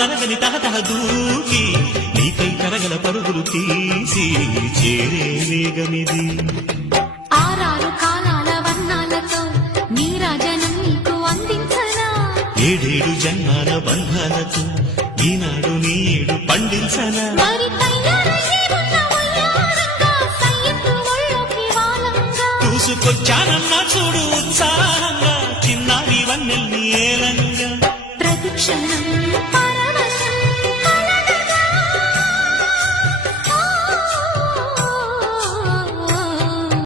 తరగని తహతహ దూకి నీకై తరగల పరుగులు తీసి చేరే వేగమిది. ఆరారు కాలాల వర్ణాలతో నీరాజనం నీకు అందించనా, ఏడేడు జన్మాల బంధాలతో ఈనాడు నీడు పండించనా. మరి తయారయ్యే ఉన్న వయ్యారంగా సయ్యద్దు ఒళ్ళోకి వాలంగా చూసుకొచ్చానమ్మా చూడు ఉత్సాహంగా చిన్నారి వన్నెల్ని ఏలంగా. ప్రతిక్షణం